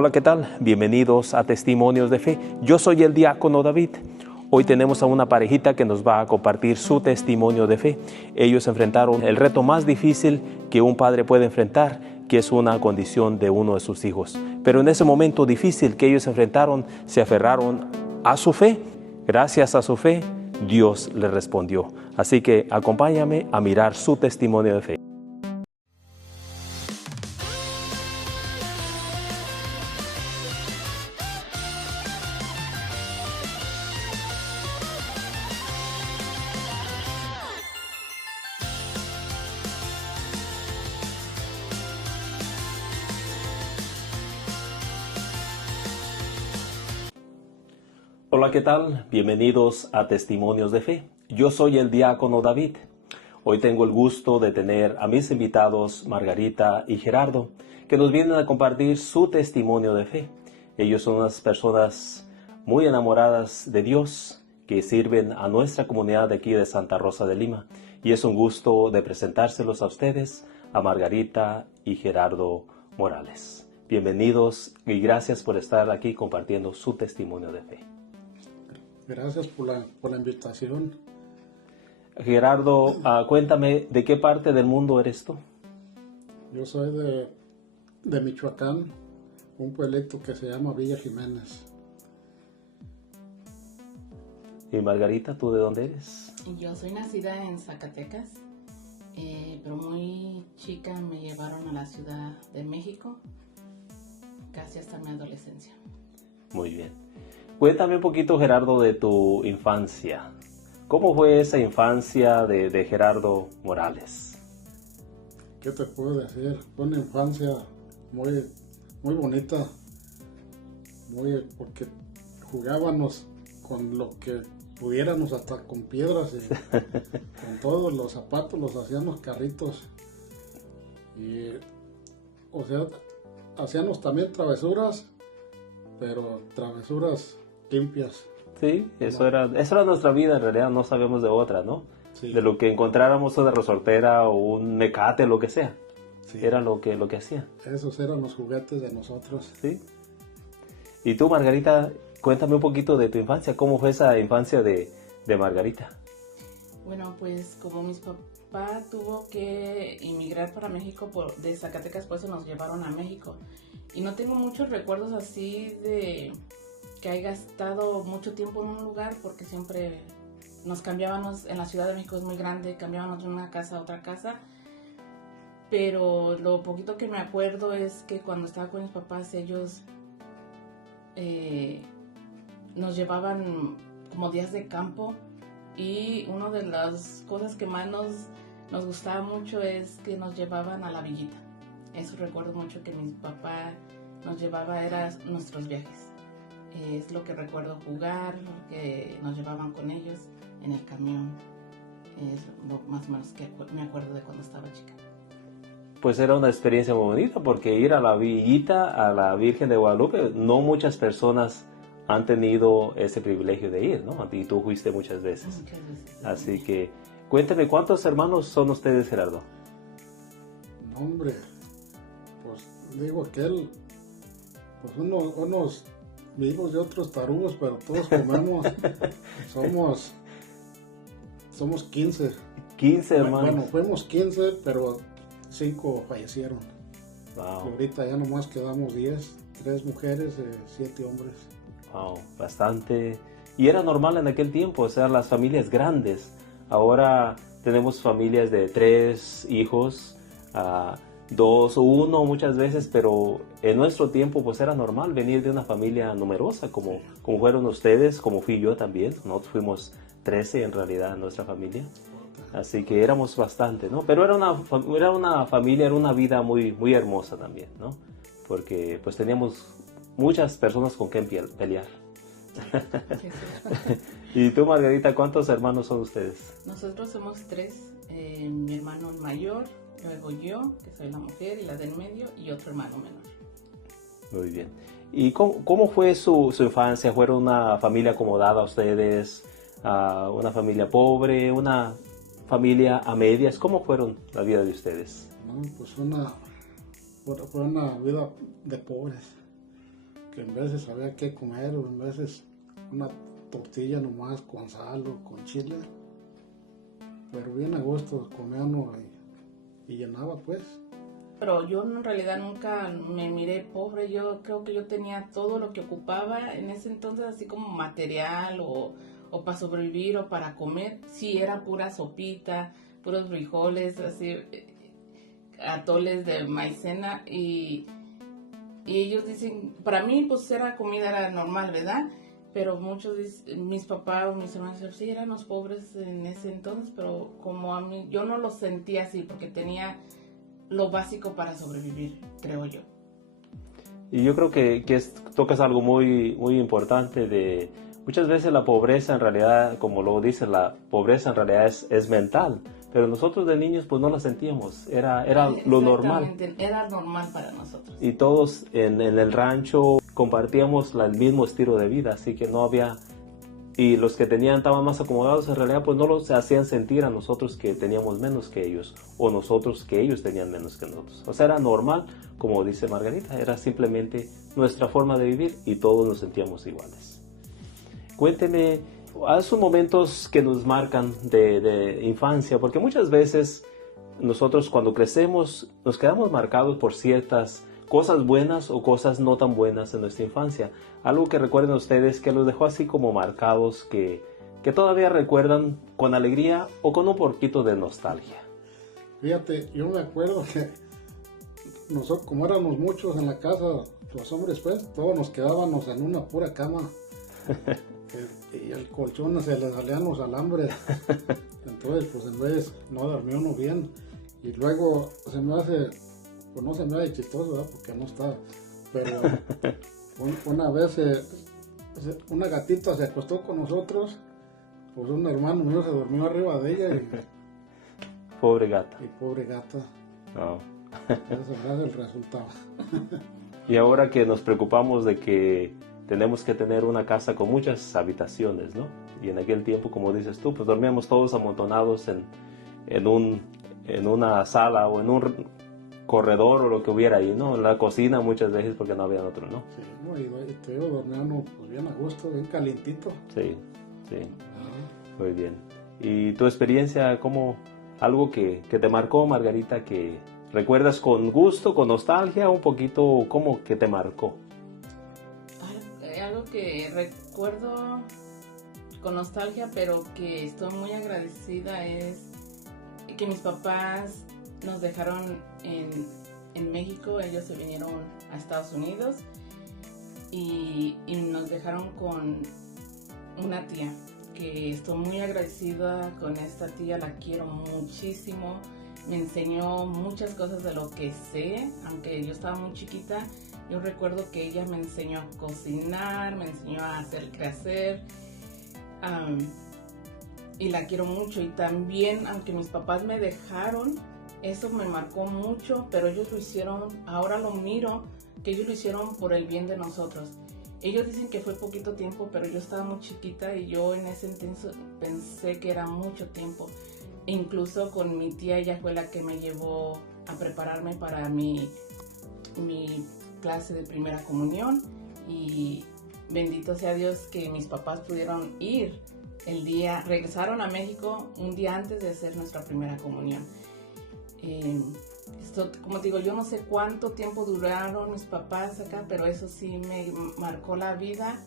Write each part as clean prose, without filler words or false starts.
Hola, ¿qué tal? Bienvenidos a Testimonios de Fe. Yo soy el diácono David. Hoy tenemos a una parejita que nos va a compartir su testimonio de fe. Ellos enfrentaron el reto más difícil que un padre puede enfrentar, que es una condición de uno de sus hijos. Pero en ese momento difícil que ellos enfrentaron, se aferraron a su fe. Gracias a su fe, Dios les respondió. Así que acompáñame a mirar su testimonio de fe. Hola, ¿qué tal? Bienvenidos a Testimonios de Fe. Yo soy el diácono David. Hoy tengo el gusto de tener a mis invitados Margarita y Gerardo, que nos vienen a compartir su testimonio de fe. Ellos son unas personas muy enamoradas de Dios, que sirven a nuestra comunidad de aquí de Santa Rosa de Lima. Y es un gusto de presentárselos a ustedes, a Margarita y Gerardo Morales. Bienvenidos y gracias por estar aquí compartiendo su testimonio de fe. Gracias por la invitación. Gerardo, cuéntame, ¿de qué parte del mundo eres tú? Yo soy de Michoacán, un pueblito que se llama Villa Jiménez. Y Margarita, ¿tú de dónde eres? Yo soy nacida en Zacatecas, pero muy chica me llevaron a la Ciudad de México, casi hasta mi adolescencia. Muy bien. Cuéntame un poquito, Gerardo, de tu infancia. ¿Cómo fue esa infancia de Gerardo Morales? ¿Qué te puedo decir? Fue una infancia muy bonita, porque jugábamos con lo que pudiéramos, hasta con piedras y con todos los zapatos los hacíamos carritos. Y, o sea, hacíamos también travesuras, pero travesuras limpias. Sí, eso era nuestra vida en realidad, no sabíamos de otra, ¿no? Sí. De lo que encontráramos una resortera o un mecate, lo que sea. Sí. Era lo que hacía. Esos eran los juguetes de nosotros. Sí. Y tú, Margarita, cuéntame un poquito de tu infancia. ¿Cómo fue esa infancia de Margarita? Bueno, pues como mis papás tuvo que emigrar para México de Zacatecas, pues se nos llevaron a México. Y no tengo muchos recuerdos así de que haya estado mucho tiempo en un lugar, porque siempre nos cambiábamos. En la Ciudad de México es muy grande, cambiábamos de una casa a otra casa. Pero lo poquito que me acuerdo es que cuando estaba con mis papás, ellos nos llevaban como días de campo, y una de las cosas que más nos gustaba mucho es que nos llevaban a la villita. Eso recuerdo mucho, que mi papá nos llevaba, eran nuestros viajes. Es lo que recuerdo, jugar, que nos llevaban con ellos en el camión. Es lo más o menos que me acuerdo de cuando estaba chica. Pues era una experiencia muy bonita, porque ir a la villita, a la Virgen de Guadalupe, no muchas personas han tenido ese privilegio de ir, ¿no? Y tú fuiste muchas veces. Muchas veces. Así que, cuéntame, ¿cuántos hermanos son ustedes, Gerardo? No, hombre, pues digo aquel, pues unos vivos y otros tarugos, pero todos comemos. somos 15. 15 hermanos. Bueno, fuimos 15, pero 5 fallecieron. Wow. Y ahorita ya nomás quedamos 10, 3 mujeres y 7 hombres. Wow, bastante. Y era normal en aquel tiempo, o sea, las familias grandes. Ahora tenemos familias de 3 hijos, 2 o 1 muchas veces, pero en nuestro tiempo pues era normal venir de una familia numerosa, como fueron ustedes, como fui yo también. Nosotros fuimos 13 en realidad en nuestra familia. Así que éramos bastante, ¿no? Pero era una familia, era una vida muy, muy hermosa también, ¿no? Porque pues teníamos muchas personas con quien pelear. ¿Y tú, Margarita, cuántos hermanos son ustedes? Nosotros somos 3, mi hermano mayor, luego yo, que soy la mujer y la del medio, y otro hermano menor. Muy bien. ¿Y cómo fue su infancia? ¿Fueron una familia acomodada ustedes? ¿Una familia pobre? ¿Una familia a medias? ¿Cómo fueron la vida de ustedes? No, pues fue una vida de pobres. que en veces había que comer, o en veces una tortilla nomás con sal o con chile, pero bien a gusto comía uno y llenaba pues. Pero yo en realidad nunca me miré pobre, yo creo que yo tenía todo lo que ocupaba en ese entonces, así como material o para sobrevivir o para comer. Sí, era pura sopita, puros frijoles, así, atoles de maicena y ellos dicen, para mí pues era comida, era normal, ¿verdad? Pero muchos, mis papás o mis hermanos, sí éramos pobres en ese entonces, pero como a mí, yo no lo sentía así porque tenía lo básico para sobrevivir, creo yo. Y yo creo que tocas algo muy, muy importante de muchas veces la pobreza en realidad, como lo dice, la pobreza en realidad es mental, pero nosotros de niños pues no la sentíamos, era lo normal. Era normal para nosotros. Y todos en el rancho compartíamos el mismo estilo de vida, así que no había... Y los que estaban más acomodados en realidad pues no los hacían sentir a nosotros que teníamos menos que ellos o nosotros que ellos tenían menos que nosotros. O sea, era normal, como dice Margarita, era simplemente nuestra forma de vivir y todos nos sentíamos iguales. Cuénteme, esos momentos que nos marcan de infancia, porque muchas veces nosotros cuando crecemos nos quedamos marcados por ciertas cosas buenas o cosas no tan buenas en nuestra infancia. Algo que recuerden ustedes que los dejó así como marcados, que todavía recuerdan con alegría o con un poquito de nostalgia. Fíjate, yo me acuerdo que nosotros, como éramos muchos en la casa, los hombres pues, todos nos quedábamos en una pura cama. Y el colchón se le salían los alambres. Entonces, pues en vez no dormía uno bien. Y luego se me hace... Pues no se me hace chistoso, ¿verdad? Porque no estaba. Pero una vez una gatita se acostó con nosotros, pues un hermano mío se durmió arriba de ella y pobre gata. Y pobre gata. No. Ese es el resultado. Y ahora que nos preocupamos de que tenemos que tener una casa con muchas habitaciones, ¿no? Y en aquel tiempo, como dices tú, pues dormíamos todos amontonados en una sala o en un corredor o lo que hubiera ahí, ¿no? En la cocina muchas veces porque no había otro, ¿no? Sí, no, y te iba dormiendo pues bien a gusto, bien calientito. Sí, sí. Muy bien. ¿Y tu experiencia, como algo que te marcó, Margarita, que recuerdas con gusto, con nostalgia, un poquito, cómo que te marcó? Algo que recuerdo con nostalgia, pero que estoy muy agradecida es que mis papás nos dejaron en México. Ellos se vinieron a Estados Unidos y nos dejaron con una tía, que estoy muy agradecida con esta tía, la quiero muchísimo, me enseñó muchas cosas de lo que sé, aunque yo estaba muy chiquita. Yo recuerdo que ella me enseñó a cocinar, me enseñó a hacer quehacer, y la quiero mucho. Y también, aunque mis papás me dejaron, eso me marcó mucho, pero ellos lo hicieron, ahora lo miro, que ellos lo hicieron por el bien de nosotros. Ellos dicen que fue poquito tiempo, pero yo estaba muy chiquita y yo en ese entonces pensé que era mucho tiempo. E incluso con mi tía, ella fue la que me llevó a prepararme para mi clase de primera comunión, y bendito sea Dios que mis papás pudieron ir regresaron a México un día antes de hacer nuestra primera comunión. Esto, como digo, yo no sé cuánto tiempo duraron mis papás acá, pero eso sí me marcó la vida,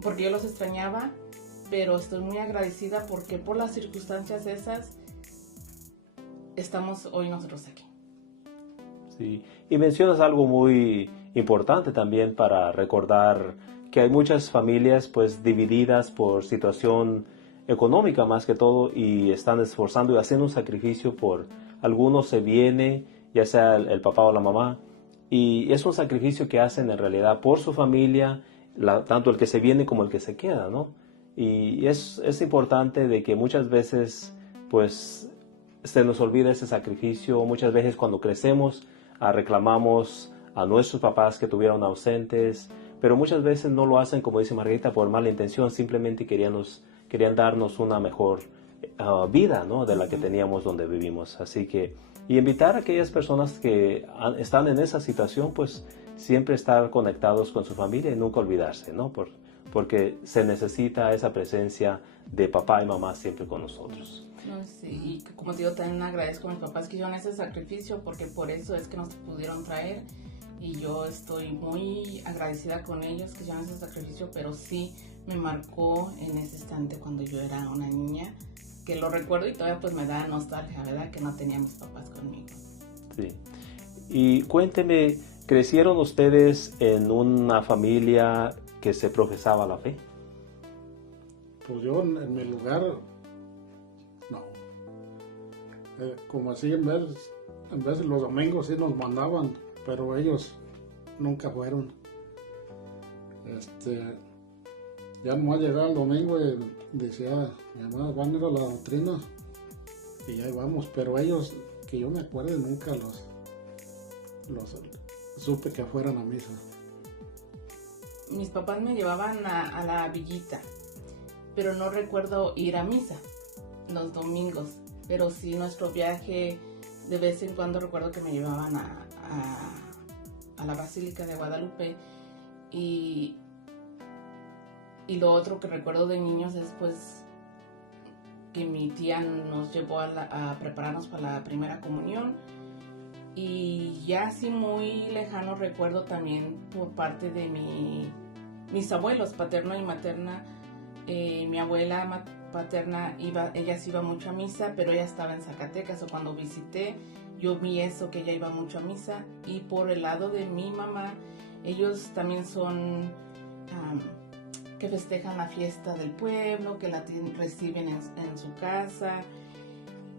porque yo los extrañaba, pero estoy muy agradecida porque por las circunstancias esas estamos hoy nosotros aquí. Sí, y mencionas algo muy importante también para recordar que hay muchas familias pues divididas por situación económica más que todo, y están esforzando y haciendo un sacrificio por algunos. Se viene, ya sea el papá o la mamá, y es un sacrificio que hacen en realidad por su familia, tanto el que se viene como el que se queda, ¿no? Y es importante de que muchas veces pues se nos olvida ese sacrificio. Muchas veces cuando crecemos reclamamos a nuestros papás que tuvieron ausentes, pero muchas veces no lo hacen, como dice Margarita, por mala intención, simplemente querían darnos una mejor vida, ¿no?, de la que teníamos donde vivimos. Así que, y invitar a aquellas personas que están en esa situación, pues siempre estar conectados con su familia y nunca olvidarse, ¿no? Porque se necesita esa presencia de papá y mamá siempre con nosotros. No, sí, y como te digo, también agradezco a mis papás que hicieron ese sacrificio, porque por eso es que nos pudieron traer, y yo estoy muy agradecida con ellos que hicieron ese sacrificio, pero sí me marcó en ese instante cuando yo era una niña, que lo recuerdo y todavía pues me da nostalgia, ¿verdad? Que no tenía a mis papás conmigo. Sí. Y cuénteme, ¿crecieron ustedes en una familia que se profesaba la fe? Pues yo en mi lugar, no. Como así en vez los domingos sí nos mandaban, pero ellos nunca fueron. Ya nomás llegaba el domingo y decía, mi mamá, van a ir a la doctrina, y ahí vamos, pero ellos, que yo me acuerde, nunca los supe que fueran a misa. Mis papás me llevaban a la villita, pero no recuerdo ir a misa los domingos, pero sí nuestro viaje, de vez en cuando recuerdo que me llevaban a la Basílica de Guadalupe, y lo otro que recuerdo de niños es pues que mi tía nos llevó a prepararnos para la primera comunión, y ya así muy lejano recuerdo también por parte de mis abuelos, paterno y materna. Mi abuela paterna ella sí iba mucho a misa, pero ella estaba en Zacatecas, o cuando visité yo vi eso, que ella iba mucho a misa. Y por el lado de mi mamá, ellos también son que festejan la fiesta del pueblo, que la reciben en su casa.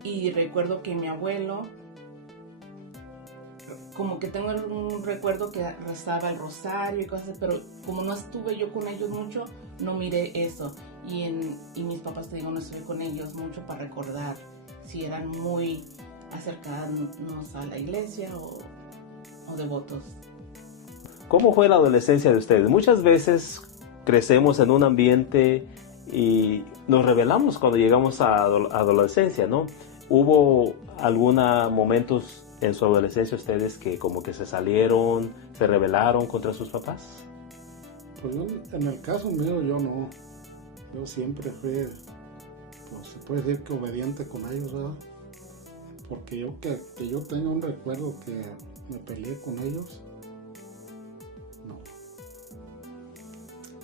Y recuerdo que mi abuelo, como que tengo un recuerdo que rezaba el rosario y cosas, pero como no estuve yo con ellos mucho, no miré eso. Y mis papás, te digo, no estuve con ellos mucho para recordar si eran muy acercados a la iglesia o devotos. ¿Cómo fue la adolescencia de ustedes? Muchas veces crecemos en un ambiente y nos rebelamos cuando llegamos a adolescencia, ¿no? ¿Hubo algunos momentos en su adolescencia ustedes que como que se salieron, se rebelaron contra sus papás? Pues en el caso mío yo no. Yo siempre fui, pues se puede decir que obediente con ellos, ¿verdad? Porque yo que yo tenga un recuerdo que me peleé con ellos, no.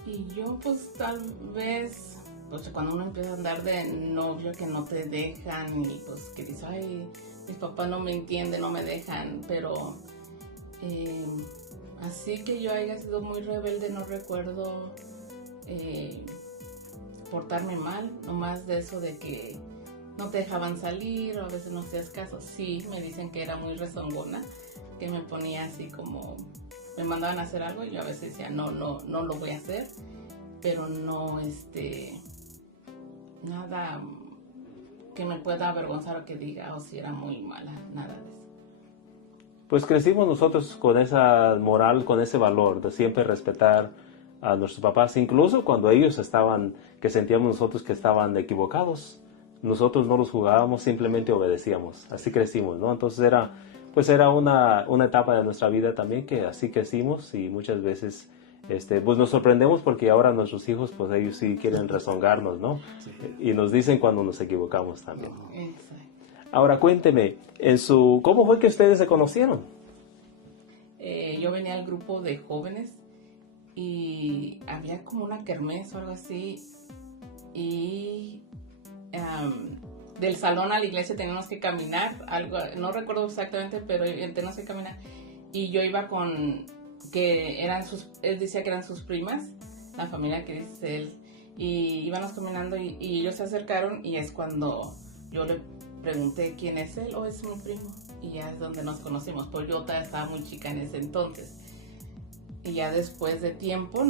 Y yo pues tal vez, pues cuando uno empieza a andar de novio, que no te dejan, y pues que dices, ay, mis papás no me entienden, no me dejan, pero así que yo haya sido muy rebelde, no recuerdo portarme mal, nomás de eso de que no te dejaban salir, o a veces no hacías caso. Sí, me dicen que era muy rezongona, que me ponía así como, me mandaban a hacer algo y yo a veces decía, no lo voy a hacer, pero no, nada que me pueda avergonzar o que diga, si era muy mala, nada de eso. Pues crecimos nosotros con esa moral, con ese valor de siempre respetar a nuestros papás, incluso cuando ellos que sentíamos nosotros que estaban equivocados. Nosotros no los jugábamos, simplemente obedecíamos. Así crecimos, ¿no? Entonces era una etapa de nuestra vida también que así crecimos, y muchas veces pues nos sorprendemos porque ahora nuestros hijos, pues ellos sí quieren rezongarnos, ¿no? Sí. Y nos dicen cuando nos equivocamos también. Exacto. Ahora cuénteme, ¿cómo fue que ustedes se conocieron? Yo venía al grupo de jóvenes y había como una kermés o algo así, y del salón a la iglesia teníamos que caminar, algo, no recuerdo exactamente, pero teníamos que caminar, y yo iba con, él decía que eran sus primas, la familia que dice él, y íbamos caminando y ellos se acercaron, y es cuando yo le pregunté quién es él, es mi primo, y ya es donde nos conocimos, pues yo todavía estaba muy chica en ese entonces. Y ya después de tiempo,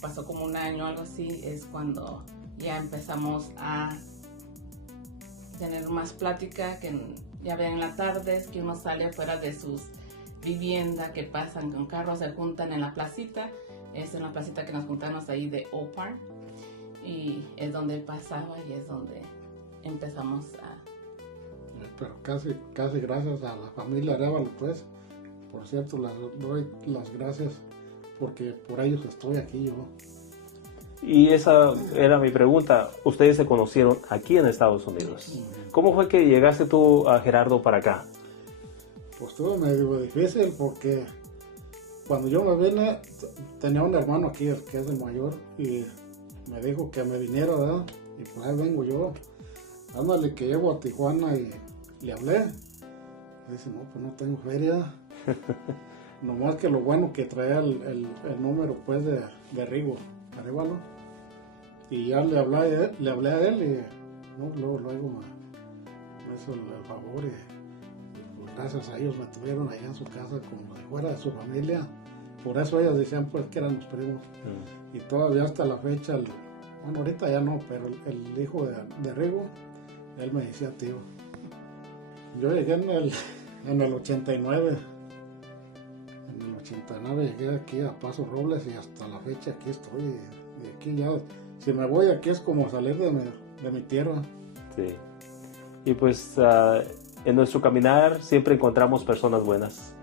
pasó como un año o algo así, es cuando ya empezamos a tener más plática, que ya ven en la tarde, que uno sale afuera de sus viviendas, que pasan con carros, se juntan en la placita, es en la placita que nos juntamos ahí de Oak Park, y es donde pasaba y es donde empezamos a... Pero casi gracias a la familia Arevalo, pues, por cierto, les doy las gracias porque por ellos estoy aquí yo. Y esa era mi pregunta. Ustedes se conocieron aquí en Estados Unidos. ¿Cómo fue que llegaste tú, a Gerardo, para acá? Pues estuvo medio difícil porque cuando yo me vine, tenía un hermano aquí, el que es el mayor, y me dijo que me viniera, ¿verdad? Y pues ahí vengo yo. Ándale, que llego a Tijuana y le hablé. Dice, no, pues no tengo feria. Nomás que lo bueno que traía el número pues de Rigo, Arevalo. Y ya le hablé a él y no, luego me hizo el favor y pues, gracias a ellos me tuvieron allá en su casa como si fuera de su familia. Por eso ellos decían pues que eran los primos. Y todavía hasta la fecha, bueno ahorita ya no, pero el hijo de Rigo, él me decía tío. Yo llegué en el 89. En el 89 llegué aquí a Paso Robles y hasta la fecha aquí estoy. Y aquí ya, si me voy aquí es como salir de mi tierra. Sí. Y pues en nuestro caminar siempre encontramos personas buenas.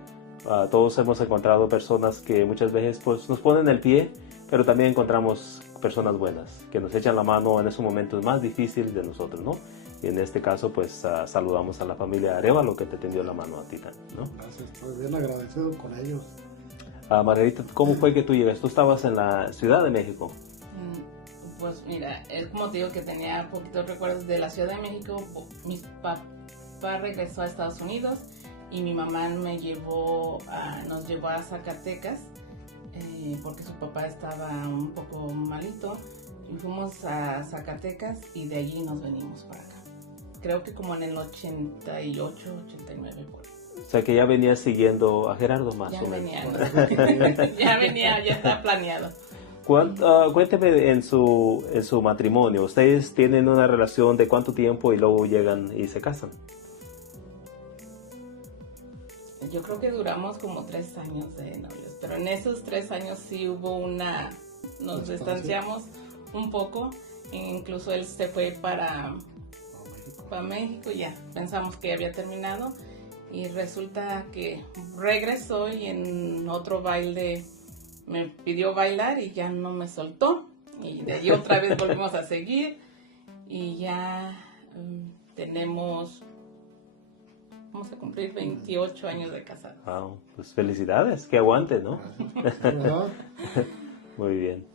Todos hemos encontrado personas que muchas veces pues, nos ponen el pie, pero también encontramos personas buenas que nos echan la mano en esos momentos más difíciles de nosotros, ¿no? Y en este caso, pues saludamos a la familia Arevalo que te tendió la mano a ti también, ¿no? Gracias, estoy bien agradecido con ellos. Margarita, ¿cómo fue que tú llegas? ¿Tú estabas en la Ciudad de México? Pues mira, es como te digo que tenía poquitos recuerdos de la Ciudad de México. Mi papá regresó a Estados Unidos y mi mamá nos llevó a Zacatecas porque su papá estaba un poco malito. Y fuimos a Zacatecas y de allí nos venimos para acá. Creo que como en el 88, 89 por ahí. O sea que ya venías siguiendo a Gerardo más Ya o menos. venía, ya está planeado. Cuénteme en su matrimonio. ¿Ustedes tienen una relación de cuánto tiempo y luego llegan y se casan? Yo creo que duramos como 3 años de novios, pero en esos 3 años sí hubo nos distanciamos un poco, incluso él se fue para México, ya pensamos que había terminado y resulta que regresó y en otro baile me pidió bailar y ya no me soltó y de ahí otra vez volvimos a seguir y ya vamos a cumplir 28 años de casados. Wow, pues felicidades, que aguante, ¿no? Muy bien.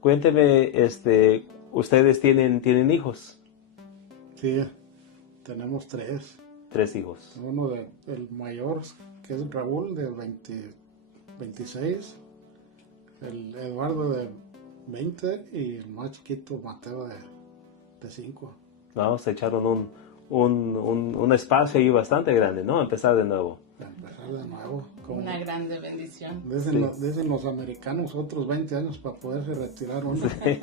Cuénteme, ¿ustedes tienen hijos? Sí, tenemos 3. 3 hijos. Uno el mayor, que es Raúl, de 26, el Eduardo de 20 y el más chiquito, Mateo, de 5. Vamos, se echaron un espacio ahí bastante grande, ¿no? Empezar de nuevo. Empezar de nuevo. Una grande bendición. Dicen los americanos otros 20 años para poderse retirar uno. Sí.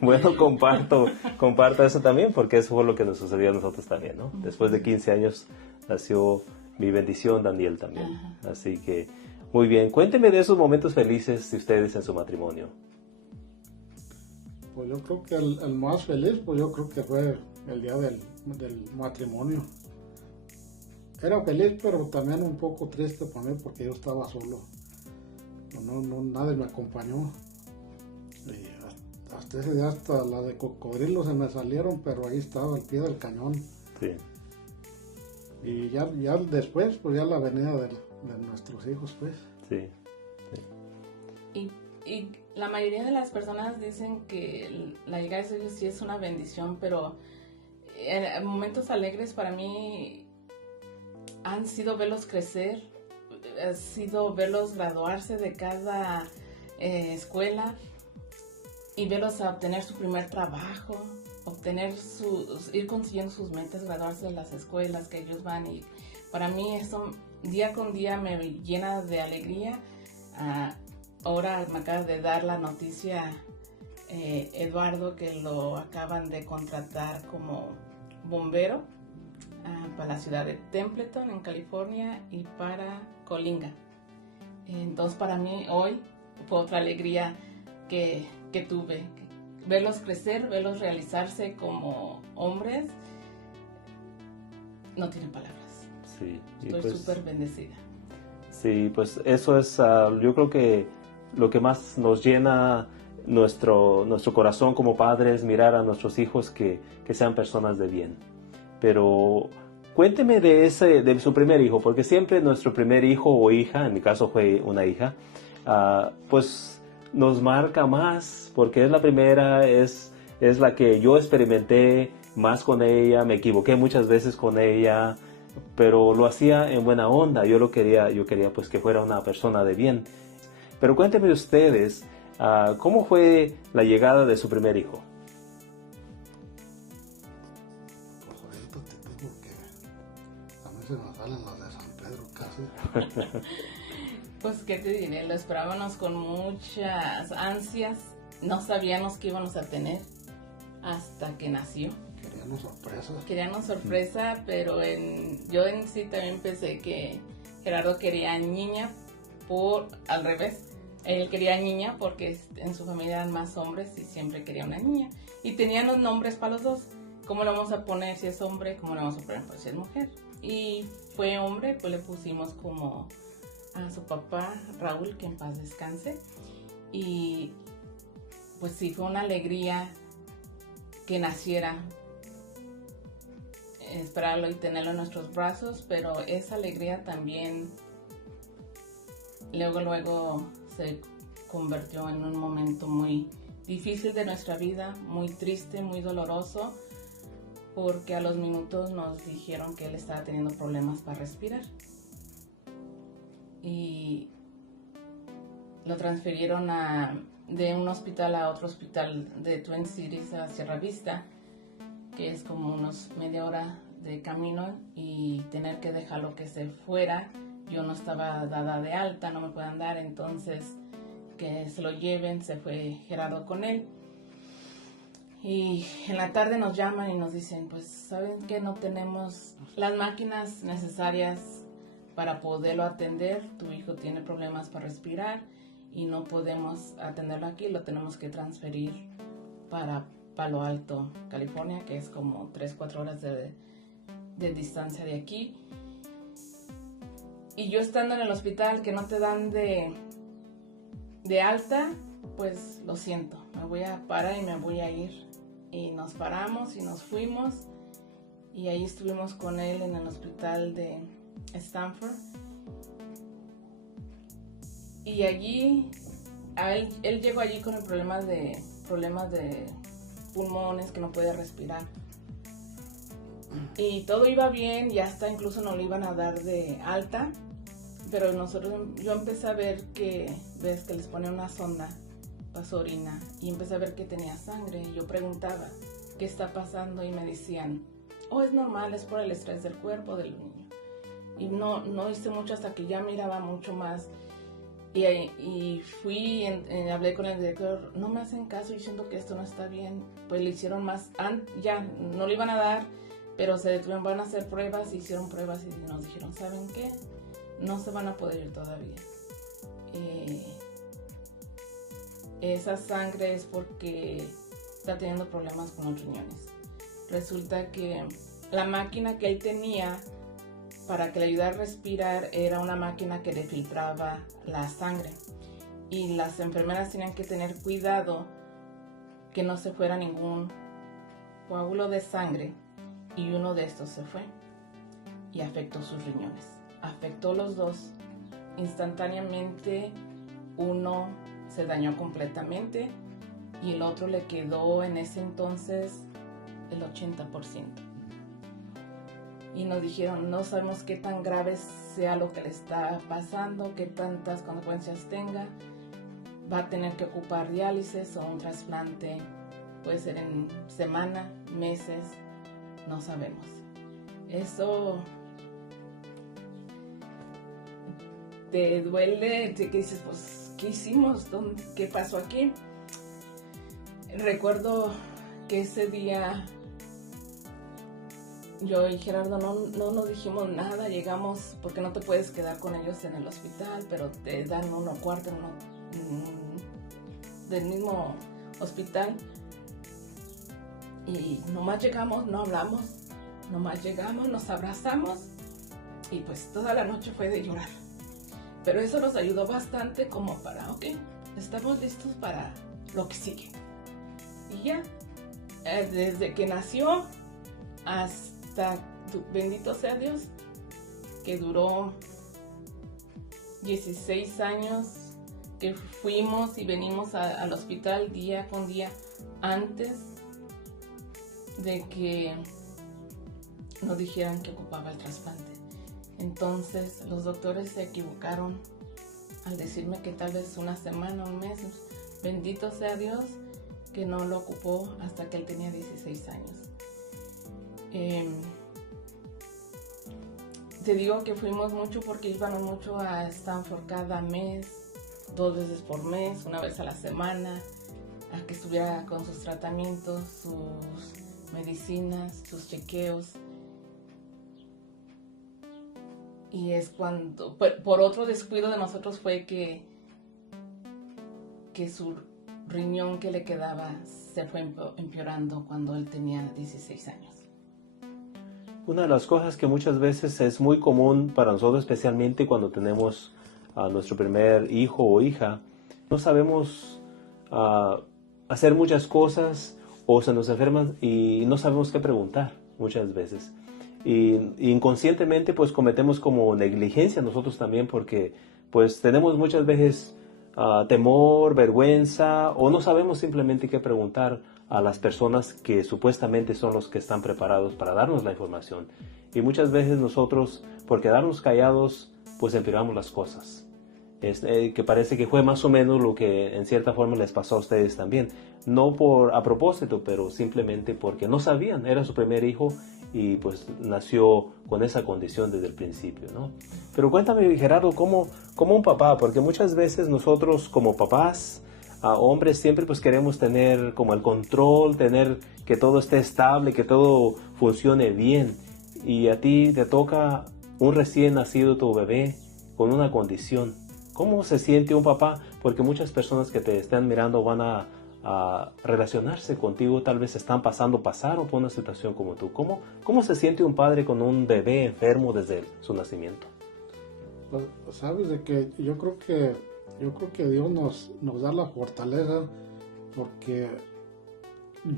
Bueno, comparto eso también, porque eso fue lo que nos sucedió a nosotros también, ¿no? Después de 15 años nació mi bendición, Daniel también. Ajá. Así que, muy bien. Cuénteme de esos momentos felices de ustedes en su matrimonio. Pues yo creo que el más feliz, pues yo creo que fue el día del matrimonio. Era feliz, pero también un poco triste para mí porque yo estaba solo. Nadie me acompañó. Y hasta ese día hasta las de cocodrilo se me salieron, pero ahí estaba al pie del cañón. Sí. Y ya después, pues ya la venida de nuestros hijos, pues. Sí. Y la mayoría de las personas dicen que la llegada de ellos sí es una bendición, pero momentos alegres para mí han sido verlos crecer, ha sido verlos graduarse de cada escuela y verlos a obtener su primer trabajo, ir consiguiendo sus metas, graduarse de las escuelas que ellos van, y para mí eso día con día me llena de alegría. Ahora me acaba de dar la noticia Eduardo que lo acaban de contratar como bombero para la ciudad de Templeton en California y para Colinga. Entonces para mí hoy fue otra alegría que tuve, verlos crecer, verlos realizarse como hombres, no tienen palabras. Sí, estoy súper bendecida. Sí, pues eso es, yo creo que lo que más nos llena nuestro corazón como padres, mirar a nuestros hijos que sean personas de bien. Pero cuénteme de su primer hijo, porque siempre nuestro primer hijo o hija, en mi caso fue una hija, pues nos marca más, porque es la primera, es la que yo experimenté más con ella, me equivoqué muchas veces con ella, pero lo hacía en buena onda. Yo quería pues que fuera una persona de bien. Pero cuéntenme ustedes, ¿cómo fue la llegada de su primer hijo? Pues ahorita te digo que a mí se me salen las de San Pedro casi. Pues qué te diré, lo esperábamos con muchas ansias, no sabíamos qué íbamos a tener hasta que nació. Queríamos sorpresa, pero yo en sí también pensé que Gerardo quería niña, al revés. Él quería niña porque en su familia eran más hombres y siempre quería una niña. Y tenían los nombres para los dos. ¿Cómo lo vamos a poner si es hombre? ¿Cómo lo vamos a poner si es mujer? Y fue hombre, pues le pusimos como a su papá, Raúl, que en paz descanse. Y pues sí, fue una alegría que naciera, esperarlo y tenerlo en nuestros brazos, pero esa alegría también luego se convirtió en un momento muy difícil de nuestra vida, muy triste, muy doloroso, porque a los minutos nos dijeron que él estaba teniendo problemas para respirar y lo transfirieron de un hospital a otro hospital de Twin Cities a Sierra Vista, que es como unos media hora de camino, y tener que dejarlo que se fuera. Yo no estaba dada de alta, no me pueden dar, entonces que se lo lleven. Se fue Gerardo con él. Y en la tarde nos llaman y nos dicen, pues, ¿saben qué? No tenemos las máquinas necesarias para poderlo atender. Tu hijo tiene problemas para respirar y no podemos atenderlo aquí, lo tenemos que transferir para Palo Alto, California, que es como 3-4 horas de distancia de aquí. Y yo estando en el hospital que no te dan de alta, pues lo siento, me voy a parar y me voy a ir. Y nos paramos y nos fuimos, y ahí estuvimos con él en el hospital de Stanford. Y allí, él llegó allí con el problemas de pulmones, que no podía respirar. Y todo iba bien, y hasta incluso nos lo iban a dar de alta, pero yo empecé a ver que les ponen una sonda para su orina, y empecé a ver que tenía sangre, y yo preguntaba, ¿qué está pasando? Y me decían, es normal, es por el estrés del cuerpo del niño. Y no hice mucho hasta que ya miraba mucho más. Y fui, hablé con el director, no me hacen caso diciendo que esto no está bien. Pues le hicieron más, ya no le iban a dar, pero se detuvieron, van a hacer pruebas, hicieron pruebas y nos dijeron, ¿saben qué? No se van a poder ir todavía. Esa sangre es porque está teniendo problemas con los riñones. Resulta que la máquina que él tenía para que le ayudara a respirar era una máquina que le filtraba la sangre, y las enfermeras tenían que tener cuidado que no se fuera ningún coágulo de sangre, y uno de estos se fue y afectó sus riñones, afectó los dos instantáneamente. Uno se dañó completamente y el otro le quedó en ese entonces el 80%. Y nos dijeron, no sabemos qué tan grave sea lo que le está pasando, qué tantas consecuencias tenga. Va a tener que ocupar diálisis o un trasplante, puede ser en semana, meses, no sabemos. Eso te duele, que dices, pues, ¿qué hicimos? ¿Qué pasó aquí? Recuerdo que ese día yo y Gerardo no dijimos nada, llegamos, porque no te puedes quedar con ellos en el hospital, pero te dan uno cuarto del mismo hospital. Y nomás llegamos, no hablamos, nomás llegamos, nos abrazamos, y pues toda la noche fue de llorar. Pero eso nos ayudó bastante como para, ok, estamos listos para lo que sigue. Y ya, desde que nació hasta, bendito sea Dios, que duró 16 años, que fuimos y venimos al hospital día con día antes de que nos dijeran que ocupaba el trasplante. Entonces los doctores se equivocaron al decirme que tal vez una semana, un mes. Bendito sea Dios que no lo ocupó hasta que él tenía 16 años. Te digo que fuimos mucho porque íbamos mucho a Stanford cada mes, 2 veces por mes, una vez a la semana, a que estuviera con sus tratamientos, sus medicinas, sus chequeos. Y es cuando, por otro descuido de nosotros fue que su riñón que le quedaba se fue empeorando cuando él tenía 16 años. Una de las cosas que muchas veces es muy común para nosotros, especialmente cuando tenemos a nuestro primer hijo o hija, no sabemos hacer muchas cosas o se nos enferman y no sabemos qué preguntar muchas veces. Y inconscientemente pues cometemos como negligencia nosotros también porque pues tenemos muchas veces temor, vergüenza o no sabemos simplemente qué preguntar a las personas que supuestamente son los que están preparados para darnos la información. Y muchas veces nosotros por quedarnos callados pues empeoramos las cosas. Que parece que fue más o menos lo que en cierta forma les pasó a ustedes también. No a propósito, pero simplemente porque no sabían, era su primer hijo y pues nació con esa condición desde el principio, ¿no? Pero cuéntame, Gerardo, ¿cómo un papá? Porque muchas veces nosotros como papás, hombres, siempre pues queremos tener como el control, tener que todo esté estable, que todo funcione bien. Y a ti te toca un recién nacido tu bebé con una condición. ¿Cómo se siente un papá? Porque muchas personas que te están mirando van a relacionarse contigo, tal vez pasaron por una situación como tú. ¿Cómo se siente un padre con un bebé enfermo desde su nacimiento? Pues, sabes de que yo creo que Dios nos da la fortaleza porque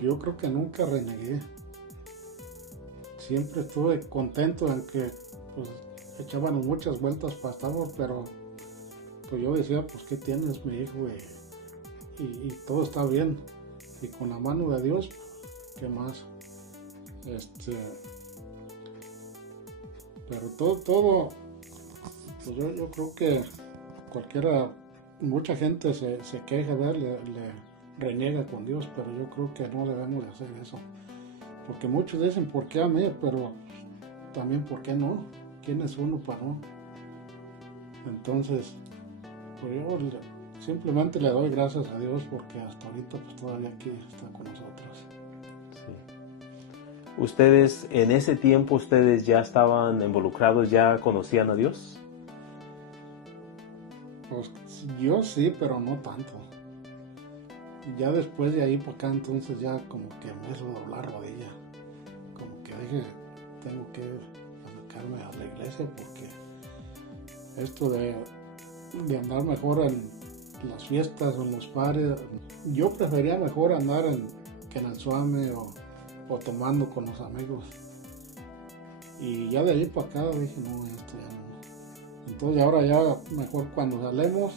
yo creo que nunca renegué. Siempre estuve contento en que pues echábamos muchas vueltas para Stanford, pero pues yo decía, pues ¿qué tienes, mi hijo? Y todo está bien. Y con la mano de Dios, ¿qué más? Pero todo pues yo creo que mucha gente se queja de él, le reniega con Dios, pero yo creo que no debemos de hacer eso. Porque muchos dicen, ¿por qué a mí? Pero también, ¿por qué no? ¿Quién es uno para no? Entonces, pues yo simplemente le doy gracias a Dios porque hasta ahorita pues todavía aquí está con nosotros. Sí. ¿Ustedes en ese tiempo, ustedes ya estaban involucrados, ya conocían a Dios? Pues yo sí, pero no tanto. Ya después de ahí para acá, entonces ya como que me hizo doblar rodilla. Como que dije, tengo que acercarme a la iglesia porque esto de andar mejor en las fiestas o en los pares, yo prefería mejor andar que en el Suame o tomando con los amigos. Y ya de ahí para acá dije, no, esto ya no. Entonces ahora ya mejor cuando salemos,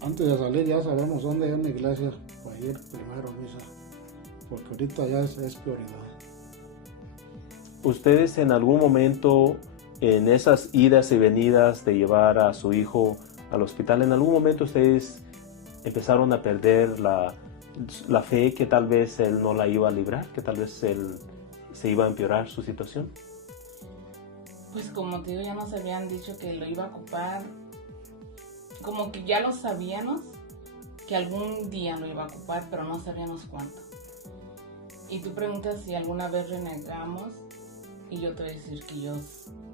antes de salir ya sabemos dónde hay una iglesia para ir primero a misa, porque ahorita ya es prioridad. ¿Ustedes en algún momento, en esas idas y venidas de llevar a su hijo al hospital, en algún momento ustedes empezaron a perder la fe que tal vez él no la iba a librar, que tal vez él se iba a empeorar su situación? Pues como te digo, ya nos habían dicho que lo iba a ocupar, como que ya lo sabíamos, que algún día lo iba a ocupar, pero no sabíamos cuánto. Y tú preguntas si alguna vez renegamos, y yo te voy a decir que yo,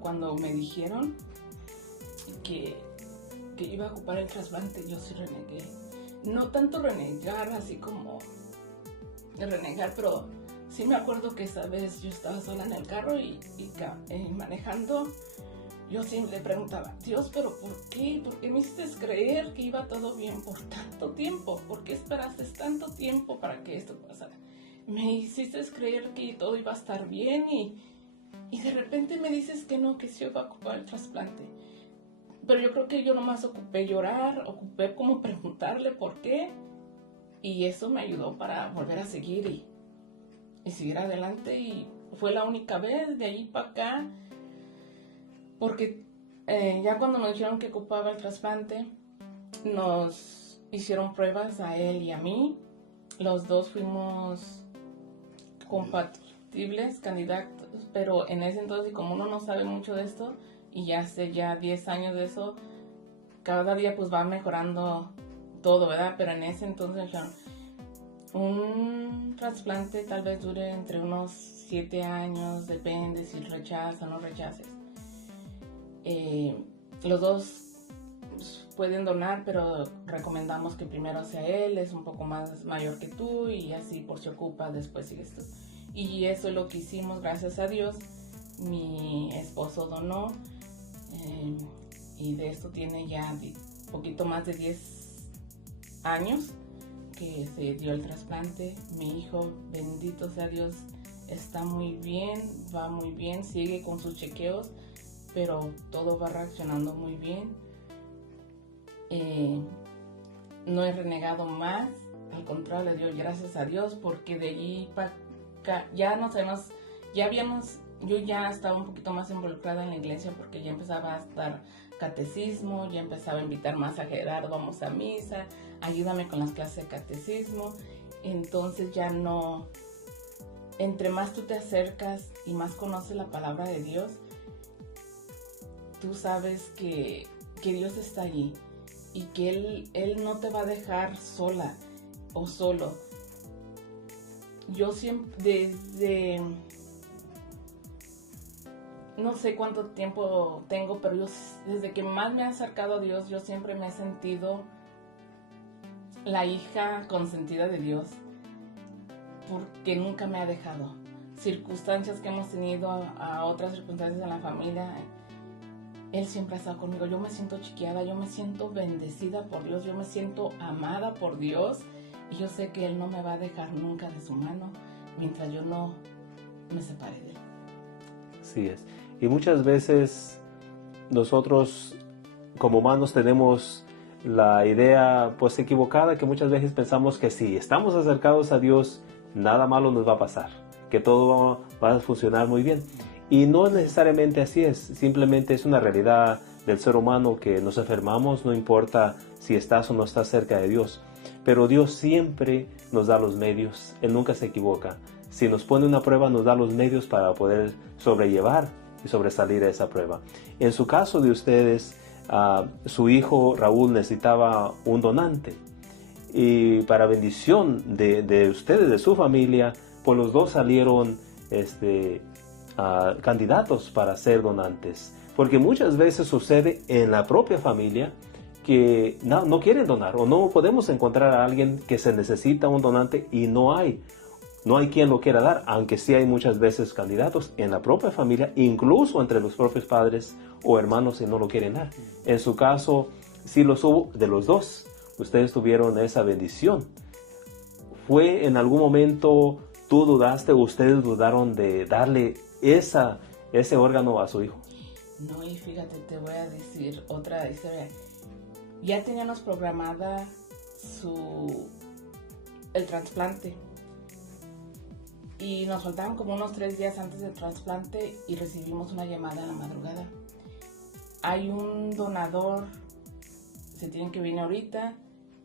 cuando me dijeron que iba a ocupar el trasplante, yo sí renegué. No tanto renegar, así como renegar, pero sí me acuerdo que esa vez yo estaba sola en el carro y manejando, yo siempre le preguntaba, Dios, ¿pero por qué? ¿Por qué me hiciste creer que iba todo bien por tanto tiempo? ¿Por qué esperaste tanto tiempo para que esto pasara? Me hiciste creer que todo iba a estar bien y de repente me dices que no, que sí iba a ocupar el trasplante. Pero yo creo que yo nomás ocupé llorar, ocupé como preguntarle por qué. Y eso me ayudó para volver a seguir y seguir adelante. Y fue la única vez de allí para acá. Porque ya cuando nos dijeron que ocupaba el trasplante, nos hicieron pruebas a él y a mí. Los dos fuimos compatibles, candidatos. Pero en ese entonces, como uno no sabe mucho de esto, y ya hace ya 10 años de eso, cada día pues va mejorando todo, ¿verdad? Pero en ese entonces dijeron, un trasplante tal vez dure entre unos 7 años, depende si rechaza o no rechaces. Los dos pueden donar, pero recomendamos que primero sea él, es un poco más mayor que tú y así por si ocupa, después sigues tú. Y eso es lo que hicimos, gracias a Dios. Mi esposo donó y de esto tiene ya poquito más de 10 años que se dio el trasplante. Mi hijo, bendito sea Dios, está muy bien, va muy bien, sigue con sus chequeos, pero todo va reaccionando muy bien. No he renegado más, al contrario, le doy gracias a Dios porque de allí para acá yo ya estaba un poquito más involucrada en la iglesia porque ya empezaba a estar catecismo, ya empezaba a invitar más a Gerardo, vamos a misa, ayúdame con las clases de catecismo. Entonces ya no, entre más tú te acercas y más conoces la palabra de Dios, tú sabes que Dios está allí y que Él no te va a dejar sola o solo. Yo siempre, desde no sé cuánto tiempo tengo, pero yo desde que más me he acercado a Dios, yo siempre me he sentido la hija consentida de Dios, porque nunca me ha dejado. Circunstancias que hemos tenido, a otras circunstancias en la familia, Él siempre ha estado conmigo. Yo me siento chiqueada, yo me siento bendecida por Dios, yo me siento amada por Dios, y yo sé que Él no me va a dejar nunca de su mano mientras yo no me separe de Él. Así es. Y muchas veces nosotros como humanos tenemos la idea pues equivocada, que muchas veces pensamos que si estamos acercados a Dios, nada malo nos va a pasar, que todo va a funcionar muy bien. Y no necesariamente así es, simplemente es una realidad del ser humano que nos enfermamos, no importa si estás o no estás cerca de Dios. Pero Dios siempre nos da los medios, Él nunca se equivoca. Si nos pone una prueba, nos da los medios para poder sobrellevar y sobresalir a esa prueba. En su caso de ustedes, su hijo Raúl necesitaba un donante. Y para bendición de ustedes, de su familia, pues los dos salieron candidatos para ser donantes. Porque muchas veces sucede en la propia familia que no quieren donar, o no podemos encontrar a alguien que se necesita un donante y no hay quien lo quiera dar, aunque sí hay muchas veces candidatos en la propia familia, incluso entre los propios padres o hermanos, y no lo quieren dar. En su caso, sí los hubo de los dos. Ustedes tuvieron esa bendición. ¿Fue en algún momento tú dudaste o ustedes dudaron de darle ese órgano a su hijo? No, y fíjate, te voy a decir otra historia. Ya teníamos programada el trasplante. Y nos faltaban como unos 3 días antes del trasplante y recibimos una llamada en la madrugada. Hay un donador, se tienen que venir ahorita,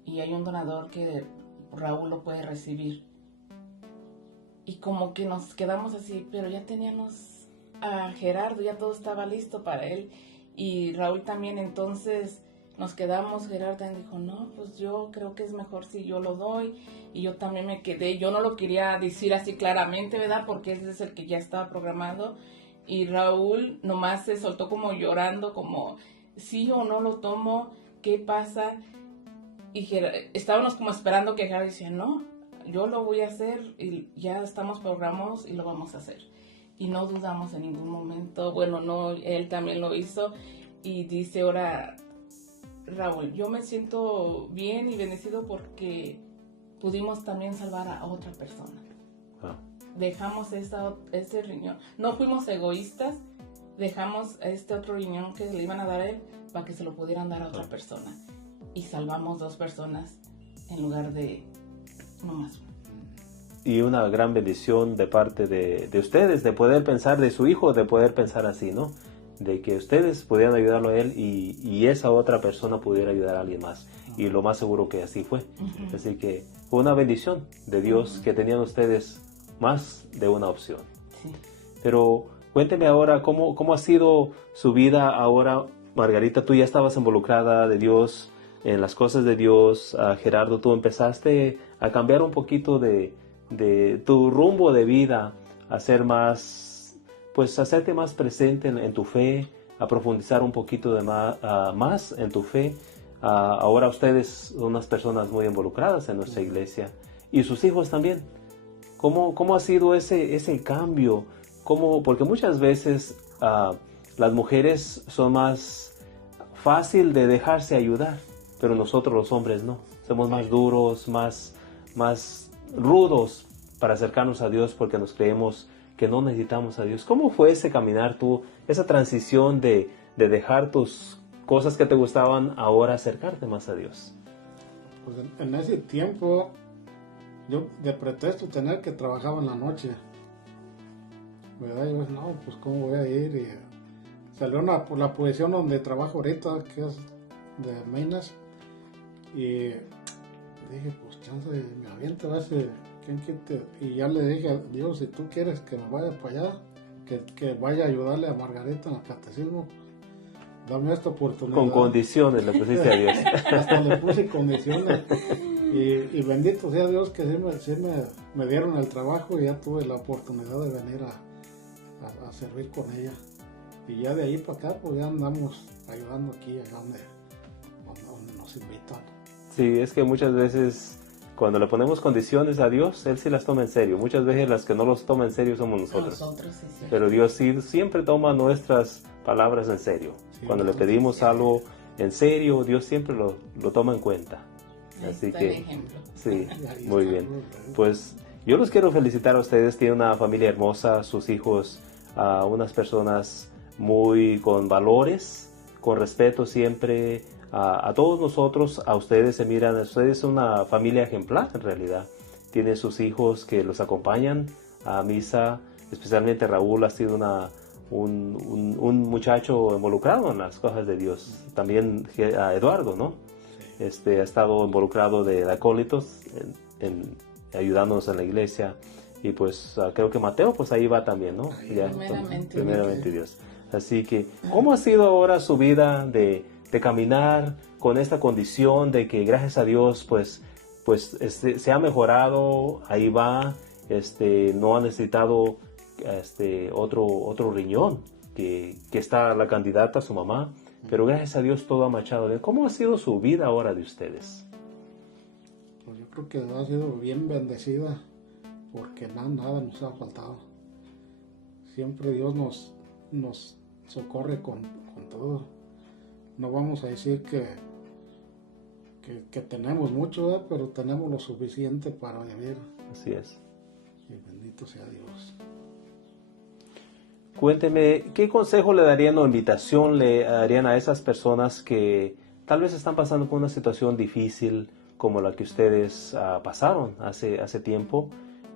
y hay un donador que Raúl lo puede recibir. Y como que nos quedamos así, pero ya teníamos a Gerardo, ya todo estaba listo para él. Y Raúl también, entonces nos quedamos. Gerardo dijo, no, pues yo creo que es mejor si yo lo doy. Y yo también me quedé, yo no lo quería decir así claramente, ¿verdad? Porque ese es el que ya estaba programado. Y Raúl nomás se soltó como llorando, como, sí o no lo tomo, ¿qué pasa? Y estábamos como esperando que Gerardo decía, no, yo lo voy a hacer y ya estamos programados y lo vamos a hacer. y no dudamos en ningún momento. Bueno, no, él también lo hizo y dice ahora, Raúl, yo me siento bien y bendecido porque pudimos también salvar a otra persona. Wow. Dejamos ese riñón, no fuimos egoístas, dejamos este otro riñón que le iban a dar a él para que se lo pudieran dar a otra persona y salvamos 2 personas en lugar de no más una. Y una gran bendición de parte de ustedes, de poder pensar de su hijo, de poder pensar así, ¿no? De que ustedes pudieran ayudarlo a él y esa otra persona pudiera ayudar a alguien más. Y lo más seguro que así fue. Uh-huh. Así que fue una bendición de Dios que tenían ustedes más de una opción. Sí. Pero cuénteme ahora, ¿cómo ha sido su vida ahora? Margarita, tú ya estabas involucrada de Dios, en las cosas de Dios. Gerardo, tú empezaste a cambiar un poquito de tu rumbo de vida, a ser más, pues hacerte más presente en tu fe, a profundizar un poquito más en tu fe. Ahora ustedes son unas personas muy involucradas en nuestra iglesia y sus hijos también. ¿Cómo ha sido ese cambio? Porque muchas veces las mujeres son más fácil de dejarse ayudar, pero nosotros los hombres no. Somos más duros, más rudos para acercarnos a Dios porque nos creemos que no necesitamos a Dios. ¿Cómo fue ese caminar tú, esa transición de dejar tus cosas que te gustaban, ahora acercarte más a Dios? Pues en ese tiempo, yo de pretexto tener que trabajar en la noche, ¿verdad? Yo dije, no, pues cómo voy a ir. Y salió la posición donde trabajo ahorita, que es de Mainas, y dije, pues chance, me aviento a ese, ¿quién quite? Y ya le dije a Dios, si tú quieres que me vaya para allá, que vaya a ayudarle a Margarita en el catecismo, dame esta oportunidad. Con condiciones le pusiste a Dios. Hasta le puse condiciones. Y bendito sea Dios que sí me dieron el trabajo y ya tuve la oportunidad de venir a servir con ella. Y ya de ahí para acá, pues ya andamos ayudando aquí, allá donde nos invitan. Sí, es que muchas veces cuando le ponemos condiciones a Dios, Él sí las toma en serio. Muchas veces las que no los toma en serio somos nosotros. Sí. Pero Dios sí siempre toma nuestras palabras en serio. Sí, Cuando le pedimos algo en serio, Dios siempre lo toma en cuenta. Así está que, el ejemplo. sí, Ahí muy está, bien. ¿no? Pues yo los quiero felicitar a ustedes. Tienen una familia hermosa, sus hijos, unas personas muy con valores, con respeto siempre. A todos nosotros, a ustedes se miran, ustedes son una familia ejemplar en realidad. Tienen sus hijos que los acompañan a misa, especialmente Raúl ha sido un muchacho involucrado en las cosas de Dios. También a Eduardo, ¿no? Ha estado involucrado de acólitos, ayudándonos en la iglesia. Y pues creo que Mateo, pues ahí va también, ¿no? Ya, primeramente Dios. Así que, ¿cómo ha sido ahora su vida de caminar con esta condición de que gracias a Dios pues se ha mejorado, ahí va, no ha necesitado otro riñón, que está la candidata, su mamá, pero gracias a Dios todo ha marchado bien? ¿Cómo ha sido su vida ahora de ustedes? Pues yo creo que ha sido bien bendecida porque nada nos ha faltado. Siempre Dios nos socorre con todo. No vamos a decir que tenemos mucho, ¿verdad? Pero tenemos lo suficiente para vivir. Así es. Y bendito sea Dios. Cuénteme, ¿qué consejo le darían o invitación le darían a esas personas que tal vez están pasando por una situación difícil como la que ustedes pasaron hace tiempo?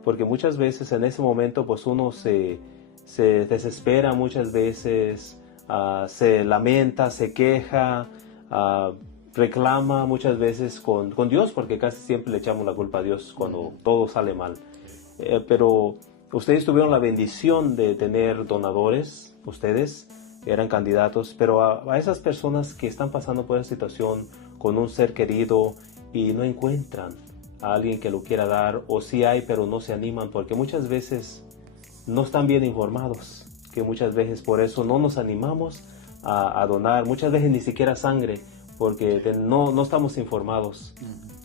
Porque muchas veces en ese momento pues uno se desespera muchas veces, se lamenta, se queja, reclama muchas veces con Dios, porque casi siempre le echamos la culpa a Dios cuando todo sale mal. Pero ustedes tuvieron la bendición de tener donadores, ustedes eran candidatos, pero a esas personas que están pasando por esa situación con un ser querido y no encuentran a alguien que lo quiera dar, o sí hay pero no se animan porque muchas veces no están bien informados, que muchas veces por eso no nos animamos a donar, muchas veces ni siquiera sangre, porque no estamos informados.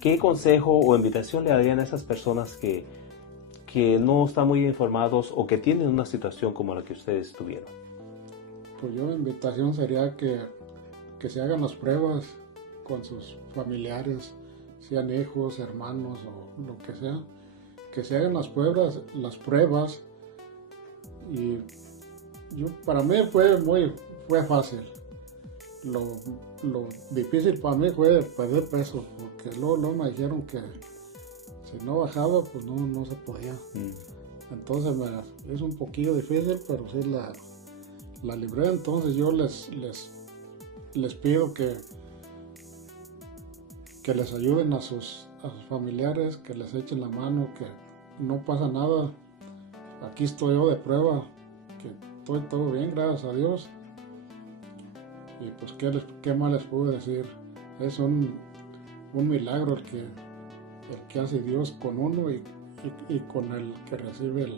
¿Qué consejo o invitación le darían a esas personas que que no están muy informados o que tienen una situación como la que ustedes tuvieron? Pues yo, mi invitación sería que se hagan las pruebas con sus familiares, sean hijos, hermanos o lo que sea, que se hagan las pruebas y para mí fue fácil. Lo difícil para mí fue perder peso, porque luego me dijeron que si no bajaba pues no se podía. Entonces es un poquillo difícil, pero sí la libré. Entonces yo les pido que les ayuden a sus familiares, que les echen la mano, que no pasa nada. Aquí estoy yo de prueba, que estoy todo bien, gracias a Dios. Y pues qué más les puedo decir. Es un milagro el que hace Dios con uno y con el que recibe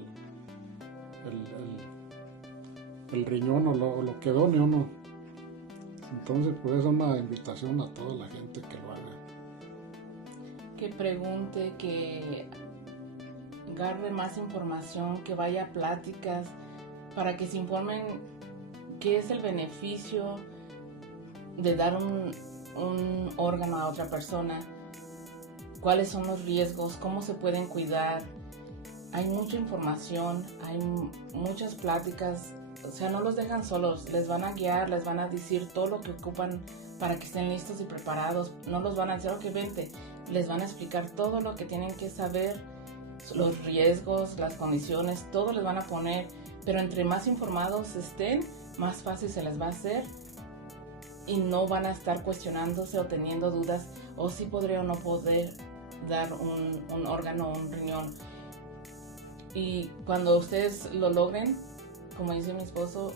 el riñón o lo que done uno. Entonces pues es una invitación a toda la gente que lo haga. Que pregunte, que agarre más información, que vaya a pláticas para que se informen qué es el beneficio de dar un órgano a otra persona, cuáles son los riesgos, cómo se pueden cuidar. Hay mucha información, hay muchas pláticas, o sea, no los dejan solos, les van a guiar, les van a decir todo lo que ocupan para que estén listos y preparados. No los van a decir, ok, vente, les van a explicar todo lo que tienen que saber, los riesgos, las condiciones, todo les van a poner, pero entre más informados estén, más fácil se les va a hacer y no van a estar cuestionándose o teniendo dudas, o si podré o no poder dar un órgano o un riñón. Y cuando ustedes lo logren, como dice mi esposo,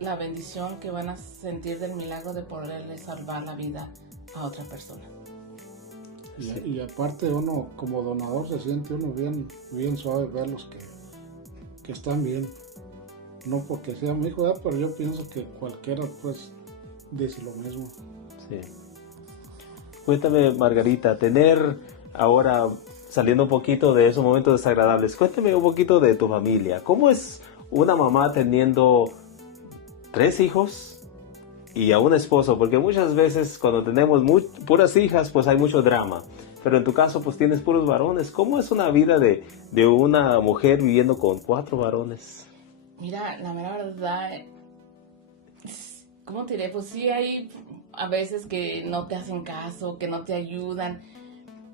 la bendición que van a sentir del milagro de poderle salvar la vida a otra persona. Y aparte uno como donador se siente uno bien suave verlos que están bien. No porque sea mi hijo, pero yo pienso que cualquiera pues dice lo mismo. Sí. Cuéntame, Margarita, tener ahora, saliendo un poquito de esos momentos desagradables, cuéntame un poquito de tu familia. ¿Cómo es una mamá teniendo 3 hijos y a un esposo? Porque muchas veces cuando tenemos puras hijas, pues hay mucho drama. Pero en tu caso, pues tienes puros varones. ¿Cómo es una vida de una mujer viviendo con 4 varones? Mira, la mera verdad, ¿cómo te diré? Pues sí hay a veces que no te hacen caso, que no te ayudan,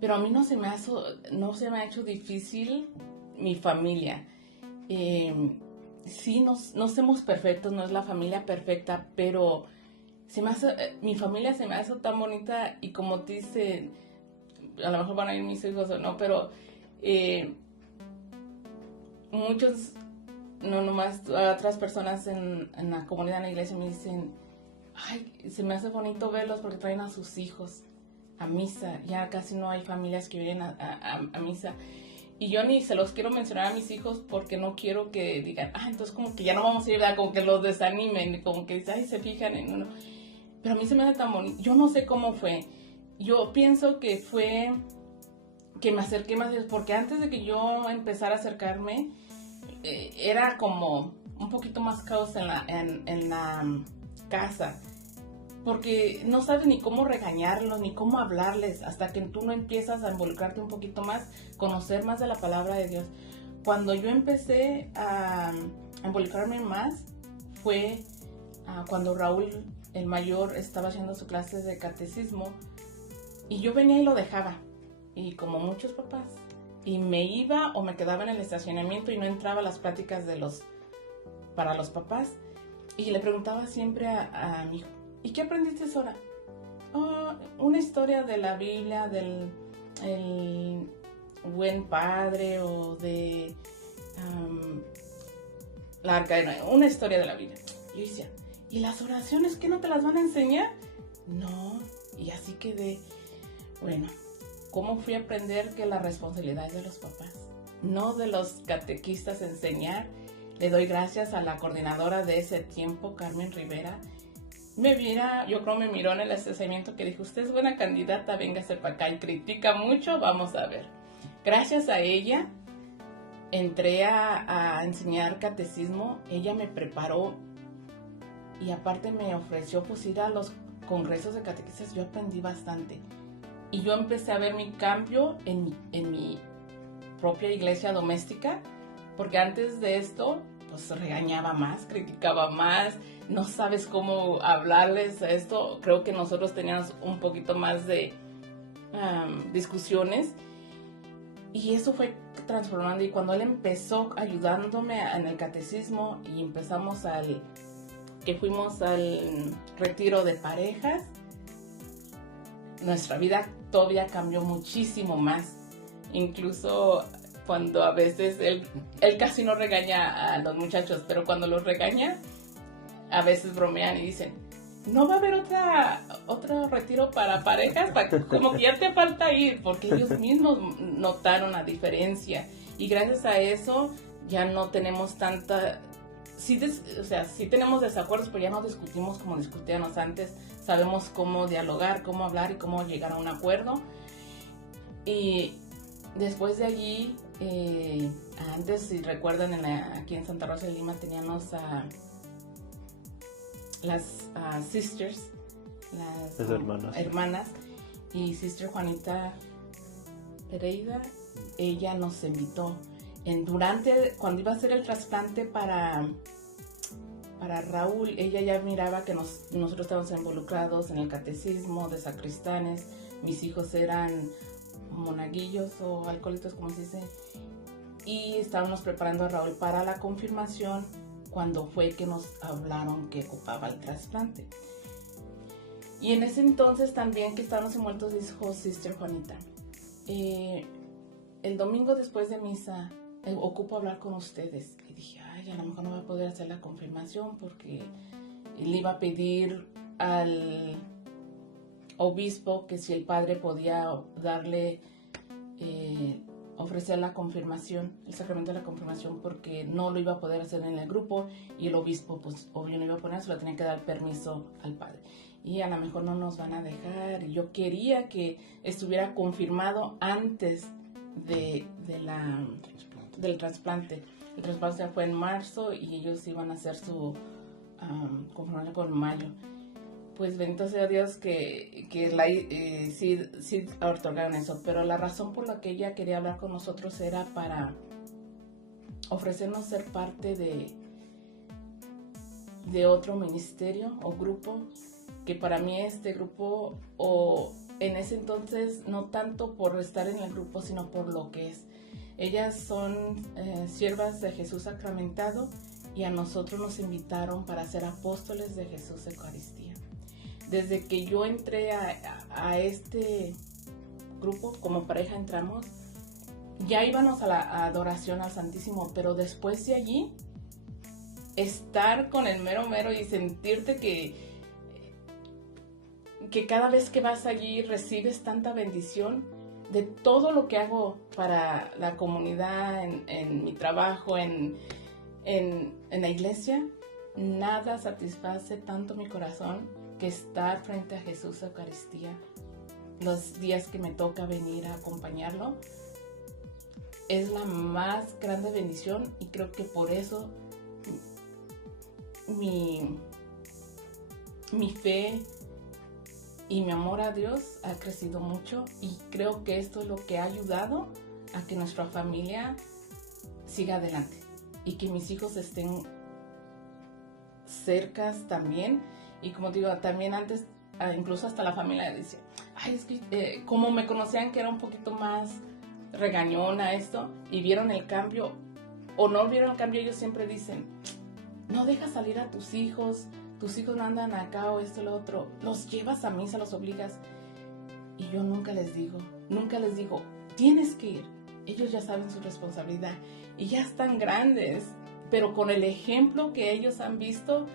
pero a mí no se me ha hecho difícil mi familia. Sí, no somos perfectos, no es la familia perfecta, pero mi familia se me hace tan bonita y como te dice, a lo mejor van a ir mis hijos o no, pero muchos, no nomás otras personas en la comunidad, en la iglesia me dicen, ay, se me hace bonito verlos porque traen a sus hijos a misa. Ya casi no hay familias que vienen a misa. Y yo ni se los quiero mencionar a mis hijos porque no quiero que digan, entonces como que ya no vamos a ir, ¿verdad? Como que los desanimen, como que dicen, se fijan en uno. Pero a mí se me hace tan bonito. Yo no sé cómo fue. Yo pienso que fue que me acerqué más, porque antes de que yo empezara a acercarme, era como un poquito más caos en la casa, porque no sabes ni cómo regañarlos, ni cómo hablarles, hasta que tú no empiezas a involucrarte un poquito más, conocer más de la palabra de Dios. Cuando yo empecé a involucrarme más, fue cuando Raúl, el mayor, estaba haciendo su clase de catecismo, y yo venía y lo dejaba, y como muchos papás, y me iba o me quedaba en el estacionamiento y no entraba a las pláticas para los papás, y le preguntaba siempre a mi hijo, ¿y qué aprendiste ahora? Una historia de la Biblia, del el buen padre, o de la arca de Noé, una historia de la Biblia. Yo decía, ¿y las oraciones qué no te las van a enseñar? No, y así quedé. Bueno, ¿cómo fui a aprender que la responsabilidad es de los papás, no de los catequistas enseñar? Le doy gracias a la coordinadora de ese tiempo, Carmen Rivera. Yo creo me miró en el estacionamiento que dijo, usted es buena candidata, véngase para acá, y critica mucho, vamos a ver. Gracias a ella entré a enseñar catecismo, ella me preparó y aparte me ofreció pues ir a los congresos de catequistas. Yo aprendí bastante y yo empecé a ver mi cambio en mi propia iglesia doméstica, porque antes de esto pues regañaba más, criticaba más, no sabes cómo hablarles a esto. Creo que nosotros teníamos un poquito más de discusiones y eso fue transformando. Y cuando él empezó ayudándome en el catecismo y fuimos al retiro de parejas, nuestra vida todavía cambió muchísimo más. Incluso cuando a veces él casi no regaña a los muchachos, pero cuando los regaña, a veces bromean y dicen, no va a haber otro retiro para parejas, como que ya te falta ir, porque ellos mismos notaron la diferencia. Y gracias a eso ya no tenemos tanta... Sí tenemos desacuerdos, pero ya no discutimos como discutíamos antes. Sabemos cómo dialogar, cómo hablar y cómo llegar a un acuerdo. Y después de allí, antes, si recuerdan, aquí en Santa Rosa de Lima teníamos a las sisters, las hermanas, y Sister Juanita Pereira, ella nos invitó. Cuando iba a hacer el trasplante para Raúl, ella ya miraba que nosotros estábamos involucrados en el catecismo de sacristanes. Mis hijos eran monaguillos o alcohólicos, como se dice, y estábamos preparando a Raúl para la confirmación cuando fue que nos hablaron que ocupaba el trasplante. Y en ese entonces también que estábamos envueltos, dijo Sister Juanita, el domingo después de misa ocupo hablar con ustedes. Y dije, a lo mejor no va a poder hacer la confirmación porque le iba a pedir al obispo que si el padre podía darle, ofrecer la confirmación, el sacramento de la confirmación, porque no lo iba a poder hacer en el grupo y el obispo pues obvio no iba a poner, se lo tenía que dar permiso al padre. Y a lo mejor no nos van a dejar. Y yo quería que estuviera confirmado antes del trasplante. El trasplante fue en marzo y ellos iban a hacer su confirmación con mayo. Pues bendito sea Dios que sí otorgaron eso. Pero la razón por la que ella quería hablar con nosotros era para ofrecernos ser parte de otro ministerio o grupo, que para mí este grupo, o en ese entonces, no tanto por estar en el grupo, sino por lo que es. Ellas son siervas de Jesús sacramentado y a nosotros nos invitaron para ser apóstoles de Jesús Eucaristía. Desde que yo entré a este grupo, como pareja entramos, ya íbamos a la adoración al Santísimo, pero después de allí, estar con el mero mero y sentirte que cada vez que vas allí recibes tanta bendición de todo lo que hago para la comunidad, en mi trabajo, en la iglesia. Nada satisface tanto mi corazón que estar frente a Jesús Eucaristía. Los días que me toca venir a acompañarlo es la más grande bendición, y creo que por eso mi fe y mi amor a Dios ha crecido mucho, y creo que esto es lo que ha ayudado a que nuestra familia siga adelante y que mis hijos estén cercas también. Y como digo, también antes, incluso hasta la familia decía, es que como me conocían que era un poquito más regañona esto, y vieron el cambio o no vieron el cambio, ellos siempre dicen, no dejas salir a tus hijos no andan acá o esto o lo otro, los llevas a misa, los obligas. Y yo nunca les digo, tienes que ir. Ellos ya saben su responsabilidad y ya están grandes, pero con el ejemplo que ellos han visto,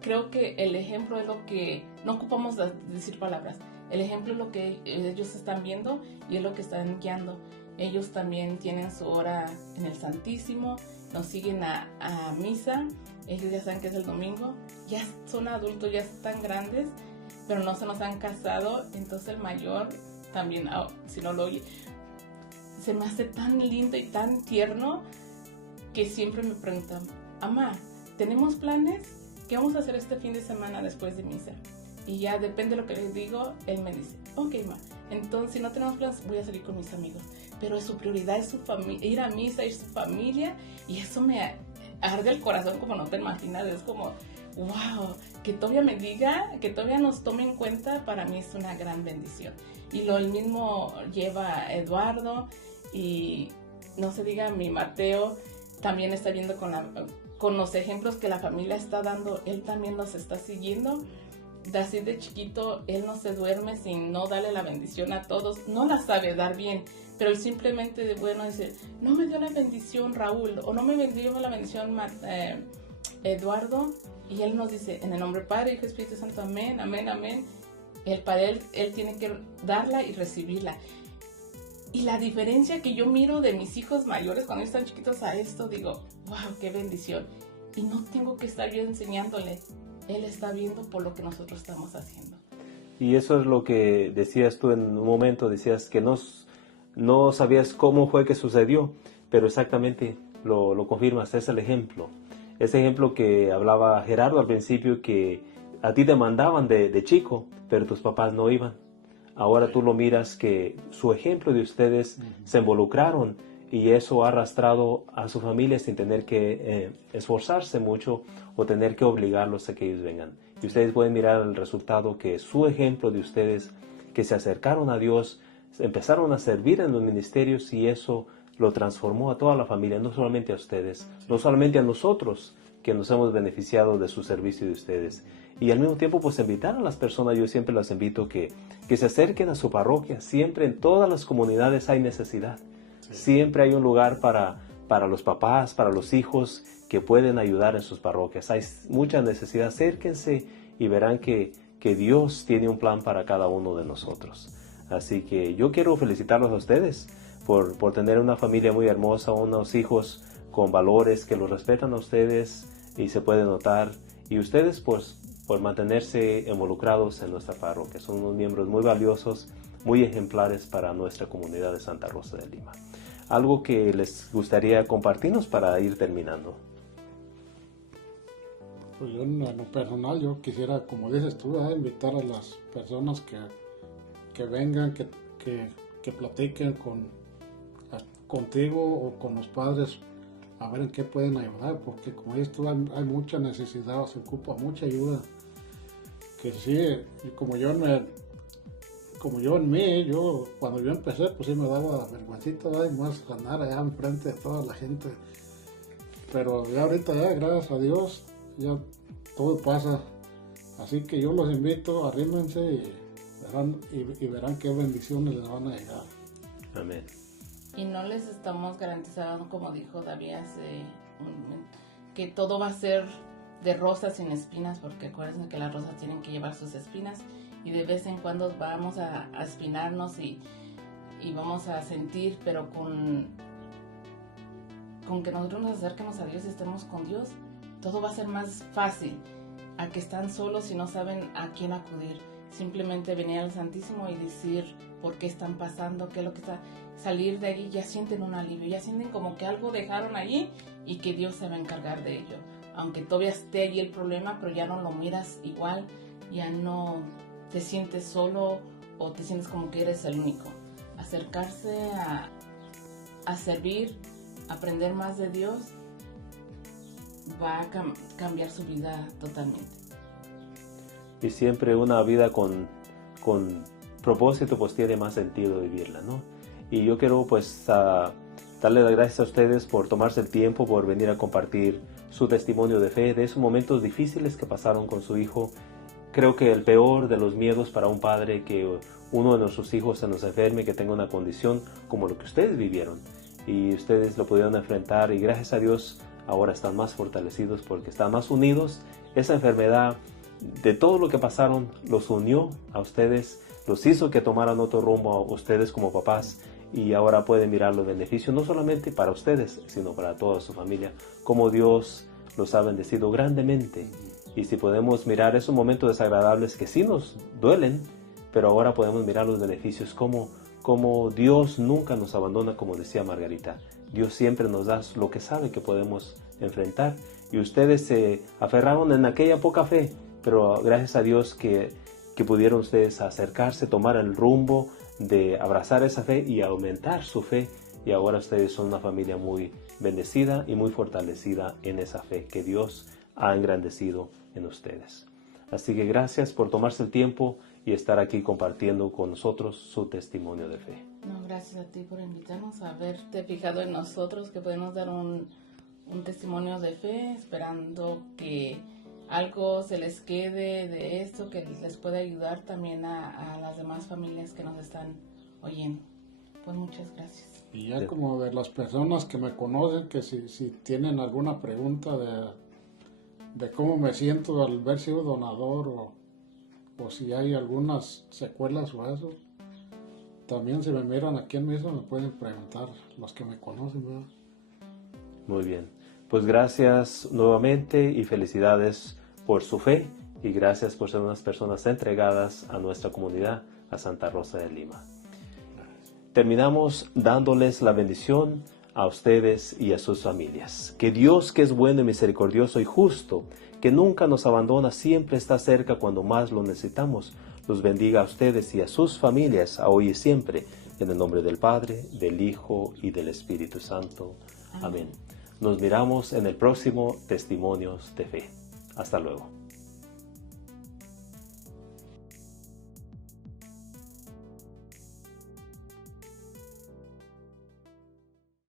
creo que el ejemplo es lo que, no ocupamos decir palabras, el ejemplo es lo que ellos están viendo y es lo que están guiando. Ellos también tienen su hora en el Santísimo, nos siguen a misa. Ellos ya saben que es el domingo, ya son adultos, ya están grandes, pero no se nos han casado. Entonces el mayor también, si no lo oye, se me hace tan lindo y tan tierno que siempre me preguntan, mamá, ¿tenemos planes? ¿Qué vamos a hacer este fin de semana después de misa? Y ya depende de lo que les digo, él me dice, ok, ma, entonces si no tenemos planes, voy a salir con mis amigos. Pero su prioridad es su familia, ir a misa, ir a su familia, y eso me arde el corazón como no te imaginas. Es como, wow, que todavía me diga, que todavía nos tome en cuenta, para mí es una gran bendición. Y el mismo lleva Eduardo, y no se diga, mi Mateo también está viendo con los ejemplos que la familia está dando, él también los está siguiendo. Así de chiquito, él no se duerme sin no darle la bendición a todos. No la sabe dar bien, pero él simplemente de bueno dice, no me dio la bendición Raúl, o no me dio la bendición Eduardo, y él nos dice, en el nombre del Padre, Hijo y Espíritu Santo, amén, amén, amén. Para él tiene que darla y recibirla. Y la diferencia que yo miro de mis hijos mayores cuando están chiquitos a esto, digo, wow, qué bendición. Y no tengo que estar yo enseñándole. Él está viendo por lo que nosotros estamos haciendo. Y eso es lo que decías tú en un momento, decías que no sabías cómo fue que sucedió, pero exactamente lo confirmas, es el ejemplo. Ese ejemplo que hablaba Gerardo al principio, que a ti te mandaban de chico, pero tus papás no iban. Ahora tú lo miras que su ejemplo de ustedes se involucraron y eso ha arrastrado a su familia sin tener que esforzarse mucho o tener que obligarlos a que ellos vengan. Y ustedes pueden mirar el resultado que su ejemplo de ustedes, que se acercaron a Dios, empezaron a servir en los ministerios y eso lo transformó a toda la familia, no solamente a ustedes, no solamente a nosotros que nos hemos beneficiado de su servicio de ustedes. Y al mismo tiempo pues invitar a las personas, yo siempre las invito que se acerquen a su parroquia. Siempre en todas las comunidades hay necesidad. Siempre hay un lugar para los papás, para los hijos que pueden ayudar en sus parroquias. Hay mucha necesidad. Acérquense y verán que Dios tiene un plan para cada uno de nosotros. Así que yo quiero felicitarlos a ustedes por tener una familia muy hermosa, unos hijos con valores que los respetan a ustedes y se puede notar. Y ustedes pues por mantenerse involucrados en nuestra parroquia. Son unos miembros muy valiosos, muy ejemplares para nuestra comunidad de Santa Rosa de Lima. Algo que les gustaría compartirnos para ir terminando. Pues yo en lo personal, yo quisiera, como dices tú, invitar a las personas que vengan, que platiquen contigo o con los padres, a ver en qué pueden ayudar, porque como dices tú, hay mucha necesidad, se ocupa mucha ayuda. Que sí, y como yo cuando yo empecé, pues sí me daba vergüencita, y más ganar allá enfrente de toda la gente. Pero ya ahorita gracias a Dios, ya todo pasa. Así que yo los invito, arrímense y verán qué bendiciones les van a llegar. Amén. Y no les estamos garantizando, como dijo David hace un momento, que todo va a ser de rosas sin espinas, porque acuérdense que las rosas tienen que llevar sus espinas y de vez en cuando vamos a espinarnos y vamos a sentir, pero con que nosotros nos acerquemos a Dios y estemos con Dios, todo va a ser más fácil a que están solos y no saben a quién acudir. Simplemente venir al Santísimo y decir por qué están pasando, qué es lo que está, salir de allí, ya sienten un alivio, ya sienten como que algo dejaron allí y que Dios se va a encargar de ello. Aunque todavía esté allí el problema, pero ya no lo miras igual, ya no te sientes solo o te sientes como que eres el único. Acercarse a servir, aprender más de Dios, va a cambiar su vida totalmente. Y siempre una vida con propósito pues tiene más sentido vivirla, ¿no? Y yo quiero pues darle las gracias a ustedes por tomarse el tiempo, por venir a compartir su testimonio de fe, de esos momentos difíciles que pasaron con su hijo. Creo que el peor de los miedos para un padre, que uno de nuestros hijos se nos enferme, que tenga una condición como lo que ustedes vivieron. Y ustedes lo pudieron enfrentar y gracias a Dios ahora están más fortalecidos porque están más unidos. Esa enfermedad, de todo lo que pasaron, los unió a ustedes, los hizo que tomaran otro rumbo a ustedes como papás. Y ahora pueden mirar los beneficios, no solamente para ustedes, sino para toda su familia, como Dios los ha bendecido grandemente. Y si podemos mirar esos momentos desagradables que sí nos duelen, pero ahora podemos mirar los beneficios, cómo como Dios nunca nos abandona, como decía Margarita. Dios siempre nos da lo que sabe que podemos enfrentar. Y ustedes se aferraron en aquella poca fe, pero gracias a Dios que pudieron ustedes acercarse, tomar el rumbo de abrazar esa fe y aumentar su fe. Y ahora ustedes son una familia muy bendecida y muy fortalecida en esa fe que Dios ha engrandecido en ustedes. Así que gracias por tomarse el tiempo y estar aquí compartiendo con nosotros su testimonio de fe. No, gracias a ti por invitarnos a haberte fijado en nosotros, que podemos dar un testimonio de fe, esperando que algo se les quede de esto, que les pueda ayudar también a las demás familias que nos están oyendo. Pues muchas gracias. Y ya como de las personas que me conocen, que si tienen alguna pregunta de cómo me siento al haber sido donador o si hay algunas secuelas o eso, también si me miran aquí en misa me pueden preguntar los que me conocen, ¿verdad? Muy bien, pues gracias nuevamente y felicidades por su fe y gracias por ser unas personas entregadas a nuestra comunidad, a Santa Rosa de Lima. Terminamos dándoles la bendición a ustedes y a sus familias. Que Dios, que es bueno y misericordioso y justo, que nunca nos abandona, siempre está cerca cuando más lo necesitamos, los bendiga a ustedes y a sus familias, a hoy y siempre, en el nombre del Padre, del Hijo y del Espíritu Santo. Amén. Nos miramos en el próximo Testimonios de Fe. Hasta luego.